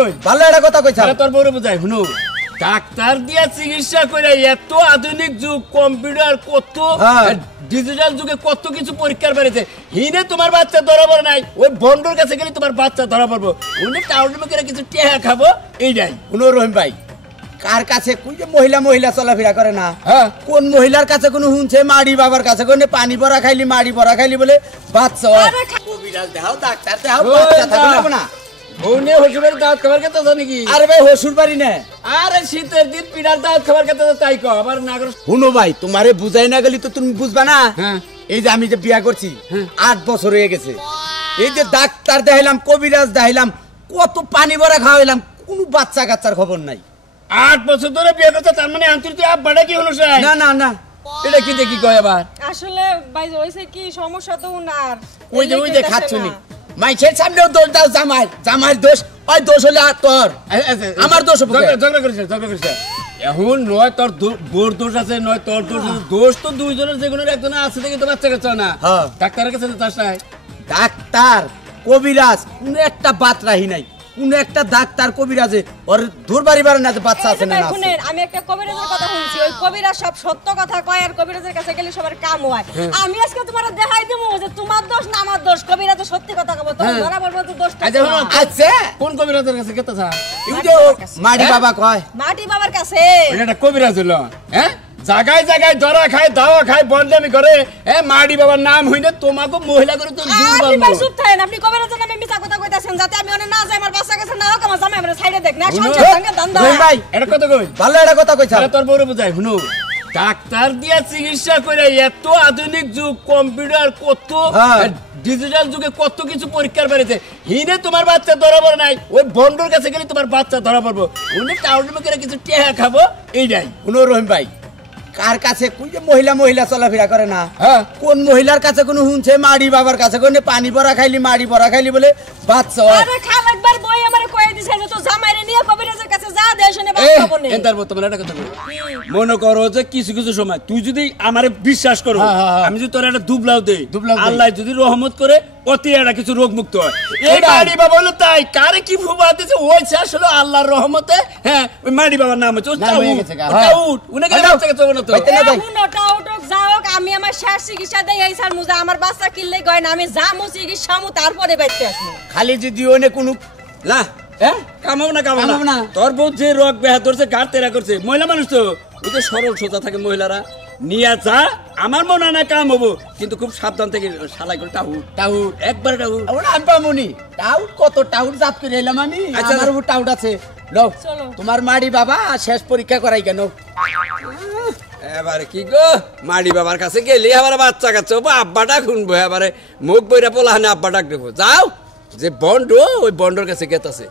কই ভালো একটা কথা কইছ তোর বউরে বুঝাই শুনো ডাক্তার দিয়া চিকিৎসা করে এত আধুনিক যুগ কম্পিউটার কত ডিজিটাল যুগে কত কিছু পরীক্ষার বেড়েছে হিনে তোমার বাচ্চা ধরা পড়ে নাই ওই বন্ডর কাছে গেলে তোমার বাচ্চা ধরা পড়বো উনি টাউন করে কিছু টেহা খাবো এইটাই শুনো রহিম ভাই কার কাছে কোন যে মহিলা চলাফেরা করে না কোন মহিলার কাছে কোন শুনছে মাড়ি বাবার কাছে কোন পানি ভরা খাইলি মাড়ি ভরা খাইলি বলে বাচ্চা হয় কবিরাজ দেখাও ডাক্তার দেখাও বাচ্চা থাকবে না বউনে হসুরের দাঁত খাবার খেতে তো নাকি আরে ভাই হসুর বাড়ি না আরে শীতের দিন পিঠার দাঁত খাবার খেতে তো তাই কো আমার নাগর শুনো ভাই তোমারে বুঝাই না গেলি তো তুমি বুঝবা না এই যে আমি যে বিয়া করছি 8 বছর হয়ে গেছে এই যে ডাক্তার দেখাইলাম কবিরাজ দেখাইলাম কত পানি ভরা খাওয়াইলাম কোনো বাচ্চা কাচ্চার খবর নাই 8 বছর ধরে বিয়ে করতে তার মানে আন্তরিক আব্বাটা কি হলো স্যার না এটা কি দেখি কয় আবার আসলে ভাই হইছে কি সমস্যা তো উনার ওই যে খাচ্ছুনি মাইছের সামনেও দোষ দাও জামাইয়ের দোষ ওই দোষ হলে তোর আমার দোষ ঝগড়া করিস এখন নয় তোর বোর দোষ আছে নয় তোর দোষ আছে দোষ তো দুইজনের যে কোনো একজনের আছে দেখি তো বাচ্চা কাচ্চা না ডাক্তারের কাছে তার নাই ডাক্তার কবিরাজ কোন একটা বাত রাহি নাই কোন একটা ডাক্তার কবিরাজে ওর দূরবাড়ি বাড়ি না বাচ্চা আছে না শুনেন আমি একটা কবিরাজের কথা শুনছি ওই কবিরাজ সব সত্য কথা কয় আর কবিরাজের কাছে গেলে সবার কাম হয় আমি আজকে তোমারে দেখাই দেবো যে তোমার দোষ না আমার দোষ কবিরাজ সত্যি কথা কব তো ধরা পড়বে তো দোষটা আচ্ছা কোন কবিরাজের কাছে গেতে চা এই যে মাটি বাবা কয় মাটি বাবার কাছে এটা কবিরাজ হলো হ্যাঁ জায়গায় জায়গায় ধরা খায় দাওয়া খায় বদনামি করে মাটি বাবার নাম হইলে তোমাকে মহিলা করে তো আপনি ভাই চুপ থাকেন আপনি কবিরাজের নামে মিছা কথা কইতাছেন যাতে আমি ওনে না যাই আমার বাচ্চা কাছে না হোক আমার জামাই আমরা সাইডে দেখ না সংসার সঙ্গে দান্দা ভাই এটা কথা কই ভালো একটা কথা কইছ তোর বউরে বুঝাই শুনো ডাক্তার দিয়া চিকিৎসা করে এত আধুনিক যুগ কম্পিউটার কত ডিজিটাল যুগে কত কিছু পরীক্ষার বেড়েছে হিনে তোমার বাচ্চা ধরা পড়ে নাই ওই বন্ডর কাছে গেলে তোমার বাচ্চা ধরা পড়বো উনি টাউন করে কিছু টেহা খাবো এইটাই শুনো রহিম ভাই কার কাছে কোন যে মহিলা চলাফেরা করে না কোন মহিলার কাছে কোন শুনছে মাড়ি বাবার কাছে কোন পানি ভরা খাইলি মাড়ি ভরা খাইলি বলে বাচ্চা হয় আরে খাল একবার বই আমারে কই দিছে যে তো জামাইরে নিয়ে কবিরাজের কাছে যা দেয় শুনে বাচ্চা বনে এন্টার বর্তমানে একটা কথা মনে করো যে কিছু কিছু সময় তুই যদি আমারে বিশ্বাস করো আমি যদি তোর একটা দুবলাও দেই আল্লাহ যদি রহমত করে অতি একটা কিছু রোগ মুক্ত হয় এই মাড়ি বাবা হলো তাই কারে কি ফুবা দিছে ওই আসলে আল্লাহর রহমতে ওই মাড়ি বাবার নাম হচ্ছে টাউট উনাকে বাচ্চা কাছে না তো টাউট যাওক আমি আমার শেষ চিকিৎসা দেই এই স্যার মুজা আমার বাচ্চা কিনলে গয় না আমি যামু চিকিৎসা মু তারপরে বাইতে আসবো খালি যদি ওনে কোনো না কামাও না তোর বউ যে রোগ বেহা ধরছে গাড় তেরা করছে মহিলা মানুষ তো ওই যে সরল সোজা থাকে মহিলারা নিয়ে যা আমার মনে হয় না কাম হবো কিন্তু খুব সাবধান থেকে শালাই করে টাউট একবার টাউট আনপামনি টাউট কত টাউট জাত করে এলাম আমি আমার উপর টাউট আছে লও তোমার মাড়ি বাবা শেষ পরীক্ষা করাই কেন এবারে কি গো মাড়ি বাবার কাছে গেলে আবার বাচ্চা কাচ্চা আব্বাটা শুনবো এবারে মুখ বইরা পোলা আব্বা ডাক দেবো যাও যে বন্ড ওই বন্ডর কাছে গেতাছে